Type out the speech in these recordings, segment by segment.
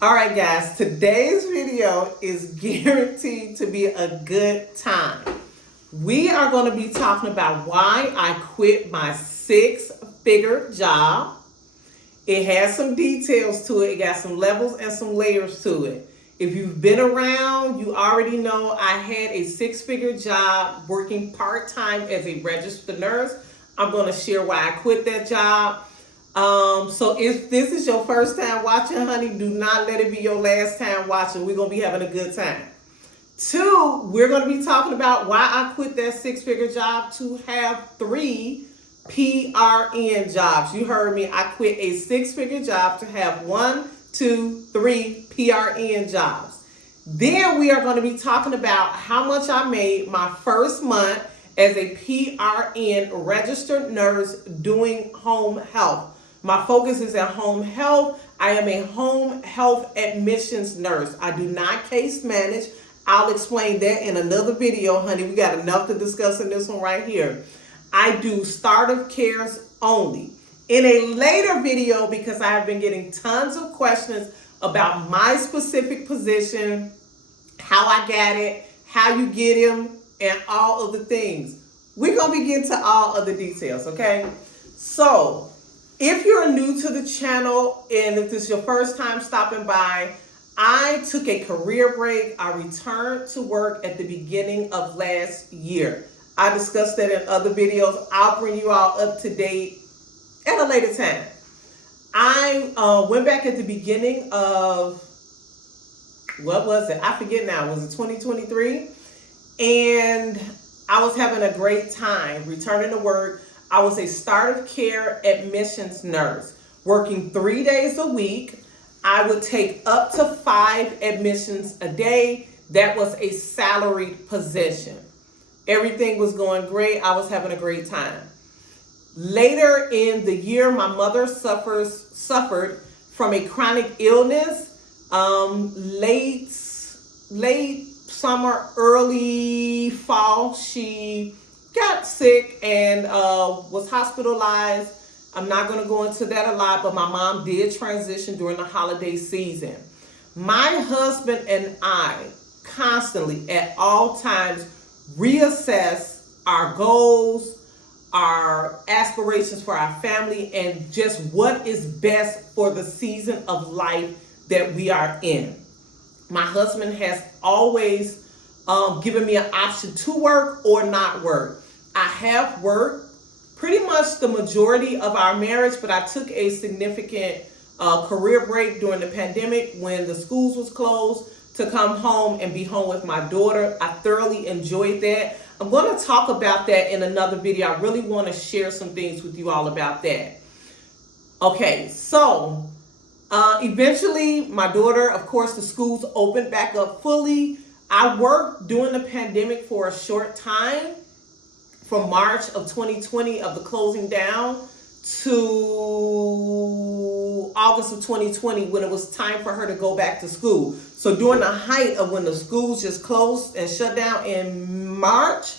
All right, guys, today's video is guaranteed to be a good time. We are going to be talking about why I quit my six-figure job. It has some details to it. It got some levels and some layers to it. If you've been around, you already know I had a six-figure job working part-time as a registered nurse. I'm going to share why I quit that job. So if this is your first time watching, honey, do not let it be your last time watching. We're going to be having a good time. Two, we're going to be talking about why I quit that six-figure job to have 3 PRN jobs. You heard me. I quit a six-figure job to have 1, 2, 3 PRN jobs. Then we are going to be talking about how much I made my first month as a PRN registered nurse doing home health. My focus is at home health. I am a home health admissions nurse. I do not case manage. I'll explain that in another video, honey. We got enough to discuss in this one right here. I do startup cares only. In a later video, because I have been getting tons of questions about my specific position, how I got it, how you get him, and all of the things. We're going to get into all of the details, okay? So, if you're new to the channel and if this is your first time stopping by, I took a career break. I returned to work at the beginning of last year. I discussed that in other videos. I'll bring you all up to date at a later time. I went back at the beginning of, what was it? I forget now. Was it 2023? And I was having a great time returning to work. I was a startup care admissions nurse, working 3 days a week. I would take up to 5 admissions a day. That was a salaried position. Everything was going great. I was having a great time. Later in the year, my mother suffered from a chronic illness. Late summer, early fall, she got sick and was hospitalized. I'm not going to go into that a lot, but my mom did transition during the holiday season. My husband and I constantly, at all times, reassess our goals, our aspirations for our family, and just what is best for the season of life that we are in. My husband has always given me an option to work or not work. I have worked pretty much the majority of our marriage, but I took a significant career break during the pandemic when the schools was closed to come home and be home with my daughter. I thoroughly enjoyed that. I'm going to talk about that in another video. I really want to share some things with you all about that. Okay, so eventually my daughter, of course, the schools opened back up fully. I worked during the pandemic for a short time, from March of 2020 of the closing down to August of 2020 when it was time for her to go back to school. So during the height of when the schools just closed and shut down in March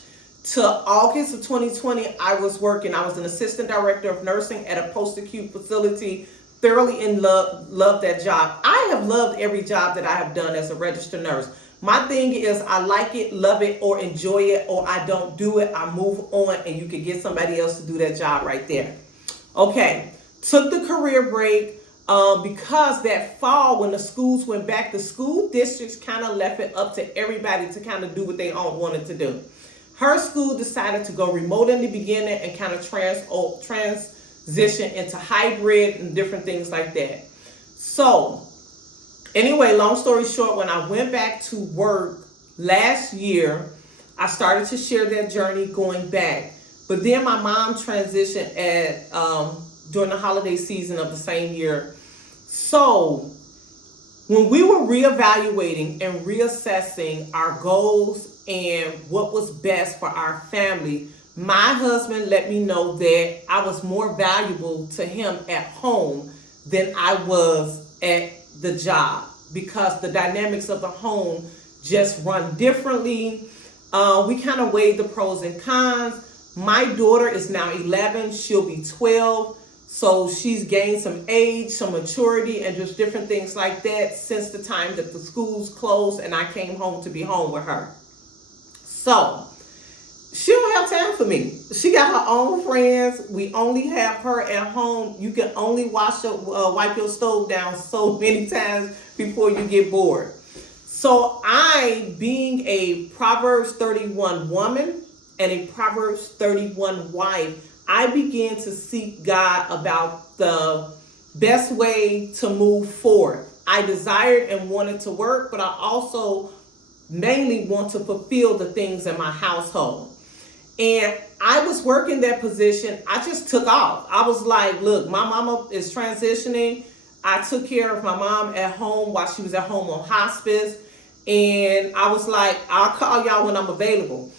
to August of 2020, I was working. I was an assistant director of nursing at a post-acute facility. Thoroughly in love that job. I have loved every job that I have done as a registered nurse. My thing is I like it, love it, or enjoy it, or I don't do it. I move on, and you can get somebody else to do that job right there. Okay, took the career break because that fall when the schools went back, the school districts kind of left it up to everybody to kind of do what they all wanted to do. Her school decided to go remote in the beginning and kind of transition into hybrid and different things like that. So anyway, long story short, when I went back to work last year, I started to share that journey going back. But then my mom transitioned during the holiday season of the same year. So when we were reevaluating and reassessing our goals and what was best for our family, my husband let me know that I was more valuable to him at home than I was at the job, because the dynamics of the home just run differently. We kind of weighed the pros and cons. My daughter is now 11. She'll be 12. So she's gained some age, some maturity, and just different things like that since the time that the schools closed and I came home to be home with her. So she don't have time for me. She got her own friends. We only have her at home. You can only wipe your stove down so many times before you get bored. So I, being a Proverbs 31 woman and a Proverbs 31 wife, I began to seek God about the best way to move forward. I desired and wanted to work, but I also mainly want to fulfill the things in my household. And I was working that position. I just took off. I was like, look, my mama is transitioning. I took care of my mom at home while she was at home on hospice. And I was like, I'll call y'all when I'm available.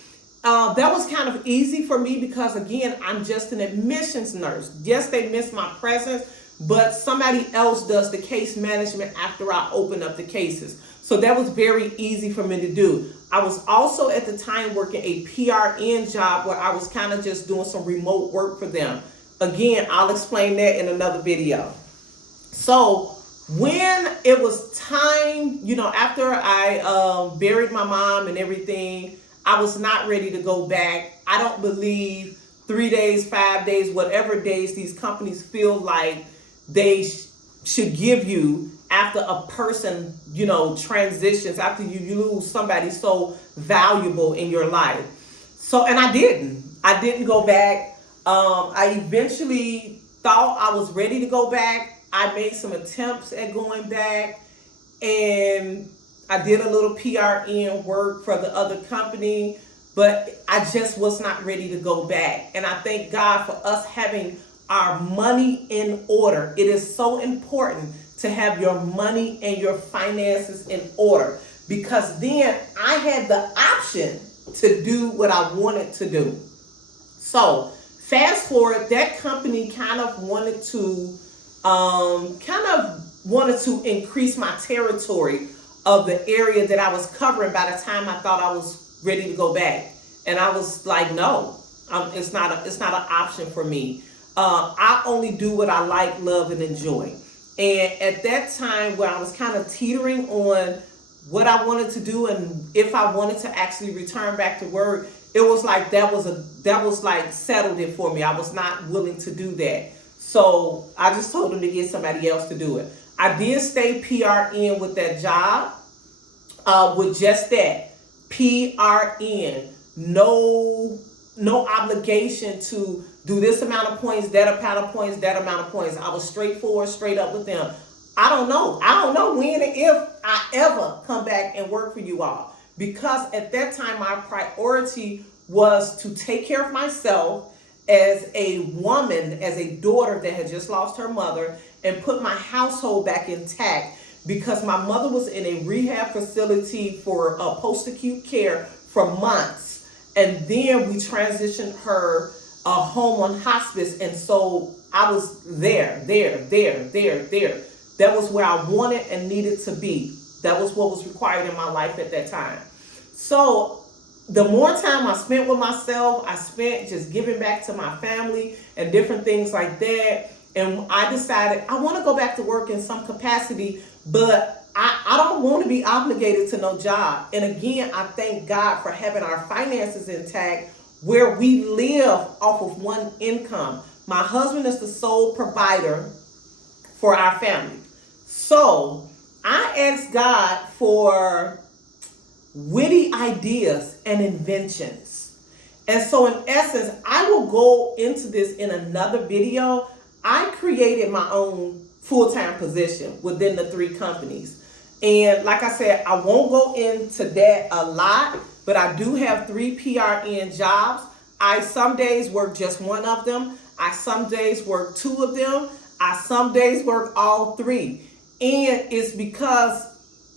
That was kind of easy for me because, again, I'm just an admissions nurse. Yes, they miss my presence, but somebody else does the case management after I open up the cases. So that was very easy for me to do. I was also at the time working a PRN job where I was kind of just doing some remote work for them. Again, I'll explain that in another video. So when it was time, after I buried my mom and everything, I was not ready to go back. I don't believe 3 days, 5 days, whatever days these companies feel like they should give you after a person, transitions, after you lose somebody so valuable in your life. So, and I didn't go back. I eventually thought I was ready to go back. I made some attempts at going back, and I did a little PRN work for the other company, but I just was not ready to go back. And I thank God for us having our money in order. It is so important to have your money and your finances in order, because then I had the option to do what I wanted to do. So fast forward, that company kind of wanted to increase my territory of the area that I was covering by the time I thought I was ready to go back. And I was like, no, it's not an option for me. I only do what I like, love, and enjoy. And at that time, where I was kind of teetering on what I wanted to do and if I wanted to actually return back to work, it was like that was like settled it for me. I was not willing to do that. So I just told them to get somebody else to do it. I did stay PRN with that job, with just that, PRN. No obligation to do this amount of points, that amount of points, that amount of points. I was straightforward, straight up with them. I don't know when and if I ever come back and work for you all. Because at that time, my priority was to take care of myself as a woman, as a daughter that had just lost her mother, and put my household back intact, because my mother was in a rehab facility for post-acute care for months. And then we transitioned her home on hospice. And so I was there. That was where I wanted and needed to be. That was what was required in my life at that time. So the more time I spent with myself, I spent just giving back to my family and different things like that. And I decided I want to go back to work in some capacity, but I don't want to be obligated to no job. And again, I thank God for having our finances intact, where we live off of one income. My husband is the sole provider for our family. So I asked God for witty ideas and inventions. And so in essence, I will go into this in another video. I created my own full-time position within the 3 companies. And like I said, I won't go into that a lot, but I do have 3 PRN jobs. I some days work just one of them. I some days work 2 of them. I some days work all 3. And it's because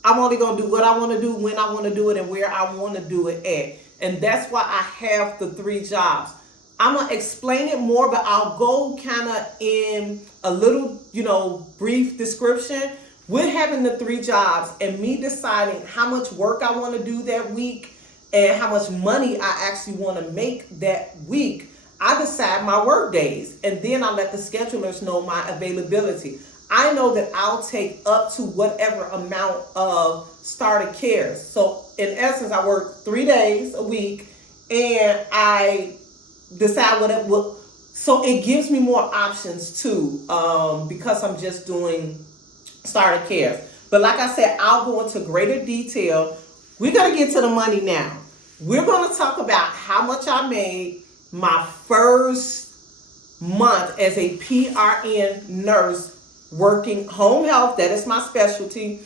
I'm only going to do what I want to do, when I want to do it, and where I want to do it at. And that's why I have the 3 jobs. I'm going to explain it more, but I'll go kind of in a little, brief description. With having the 3 jobs and me deciding how much work I want to do that week and how much money I actually want to make that week, I decide my work days, and then I let the schedulers know my availability. I know that I'll take up to whatever amount of starter care. So in essence, I work 3 days a week, and I decide whatever. So it gives me more options too, because I'm just doing starter care. But like I said, I'll go into greater detail. We're gonna get to the money now. We're gonna talk about how much I made my first month as a PRN nurse working home health. That is my specialty.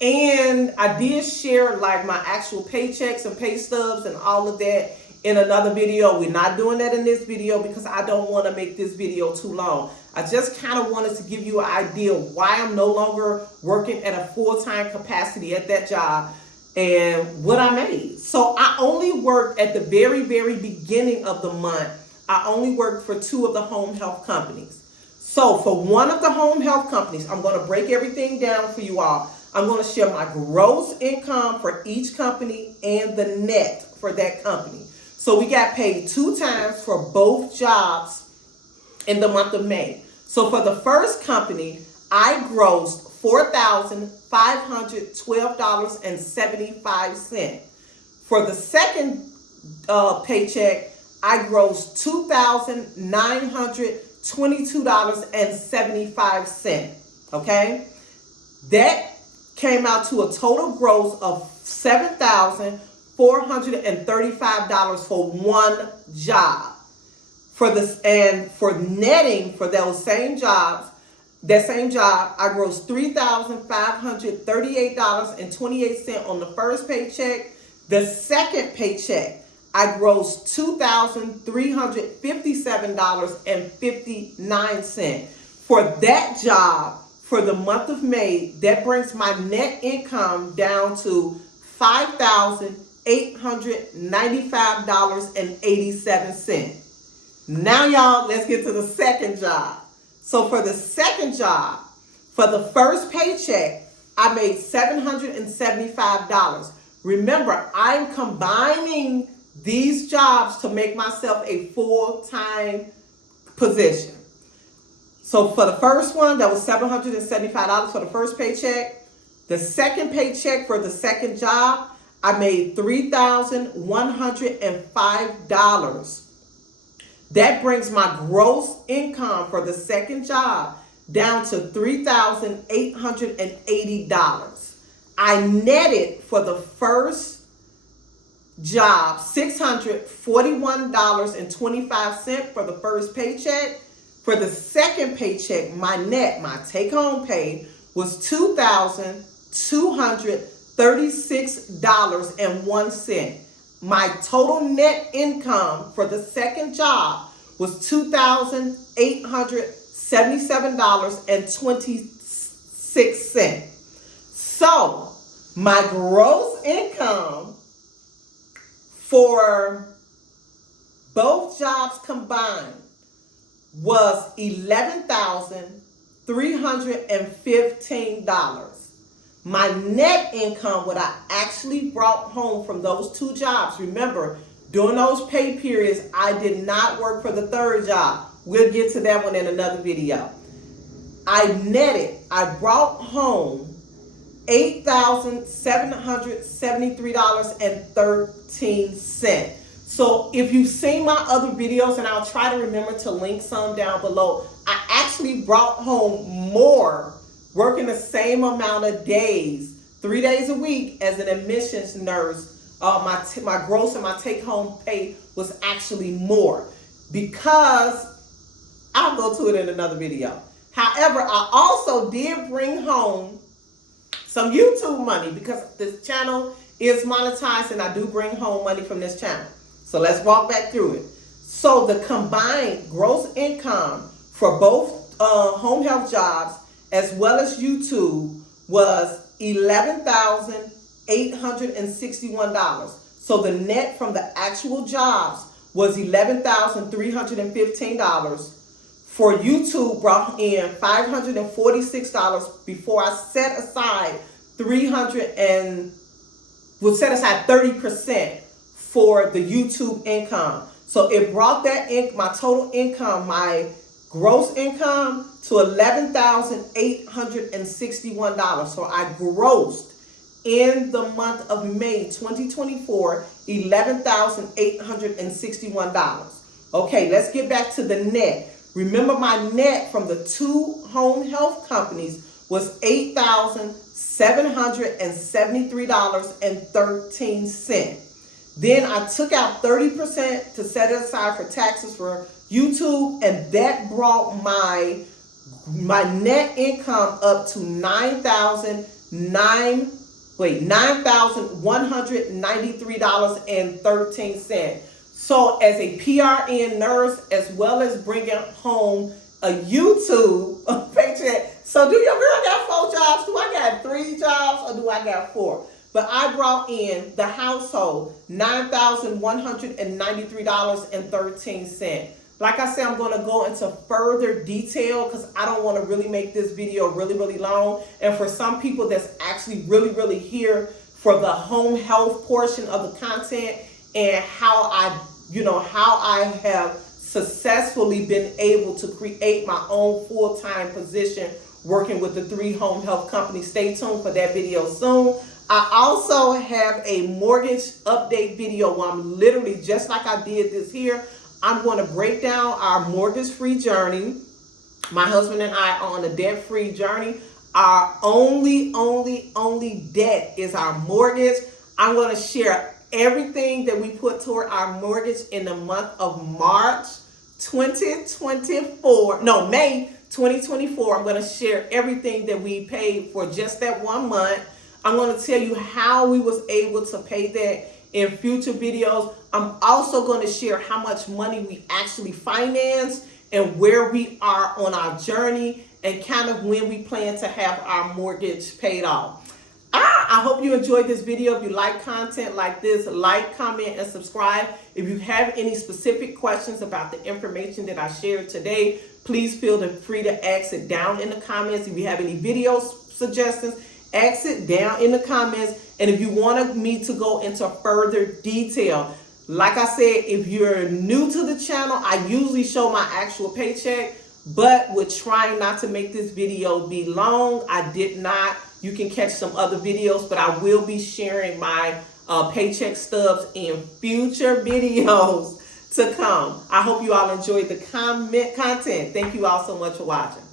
And I did share like my actual paychecks and pay stubs and all of that in another video. We're not doing that in this video because I don't want to make this video too long. I just kind of wanted to give you an idea why I'm no longer working at a full-time capacity at that job and what I made. So I only worked at the very, very beginning of the month. I only worked for 2 of the home health companies. So for one of the home health companies, I'm going to break everything down for you all. I'm going to share my gross income for each company and the net for that company. So we got paid 2 times for both jobs in the month of May. So for the first company, I grossed $4,512.75. For the second paycheck, I grossed $2,922.75. Okay? That came out to a total gross of $7,435 for one job. For netting for those same jobs, I grossed $3,538.28 on the first paycheck. The second paycheck, I grossed $2,357.59 for that job. For the month of May, that brings my net income down to $5,895.87. Now, y'all, let's get to the second job. So for the second job, for the first paycheck, I made $775. Remember, I'm combining these jobs to make myself a full-time position. So for the first one, that was $775 for the first paycheck. The second paycheck for the second job, I made $3,105. That brings my gross income for the second job down to $3,880. I netted for the first job $641.25 for the first paycheck. For the second paycheck, my take-home pay was $2,236.01. My total net income for the second job was $2,877.26. So my gross income for both jobs combined was $11,315. My net income, what I actually brought home from those 2 jobs, remember, during those pay periods, I did not work for the third job. We'll get to that one in another video. I brought home $8,773.13. So if you've seen my other videos, and I'll try to remember to link some down below, I actually brought home more working the same amount of days, 3 days a week as an admissions nurse. My gross and my take-home pay was actually more because I'll go to it in another video. However, I also did bring home some YouTube money because this channel is monetized and I do bring home money from this channel. So let's walk back through it. So the combined gross income for both home health jobs as well as YouTube was $11,861. So the net from the actual jobs was $11,315. For YouTube brought in $546 before I set aside 30% for the YouTube income. So it brought that my total income, my gross income, to $11,861. So I grossed in the month of May 2024, $11,861. Okay, let's get back to the net. Remember, my net from the 2 home health companies was $8,773.13. Then I took out 30% to set it aside for taxes for YouTube, and that brought my net income up to $9,193.13. So as a PRN nurse, as well as bringing home a YouTube paycheck. So do your girl got 4 jobs? Do I got 3 jobs, or do I got 4? But I brought in the household $9,193.13. Like I said, I'm going to go into further detail because I don't want to really make this video really long. And for some people that's actually really here for the home health portion of the content, and how I have successfully been able to create my own full-time position working with the 3 home health companies. Stay tuned for that video soon. I also have a mortgage update video where I'm literally, just like I did this here, I'm going to break down our mortgage-free journey. My husband and I are on a debt-free journey. Our only debt is our mortgage. I'm going to share everything that we put toward our mortgage in the month of May 2024. I'm going to share everything that we paid for just that 1 month. I'm going to tell you how we was able to pay that in future videos. I'm also going to share how much money we actually financed and where we are on our journey, and kind of when we plan to have our mortgage paid off. I hope you enjoyed this video. If you like content like this, like, comment, and subscribe. If you have any specific questions about the information that I shared today, please feel free to ask it down in the comments. If you have any video suggestions, ask it down in the comments. And if you wanted me to go into further detail, like I said, if you're new to the channel, I usually show my actual paycheck, but we're trying not to make this video be long. I did not. You can catch some other videos, but I will be sharing my paycheck stubs in future videos to come. I hope you all enjoyed the content. Thank you all so much for watching.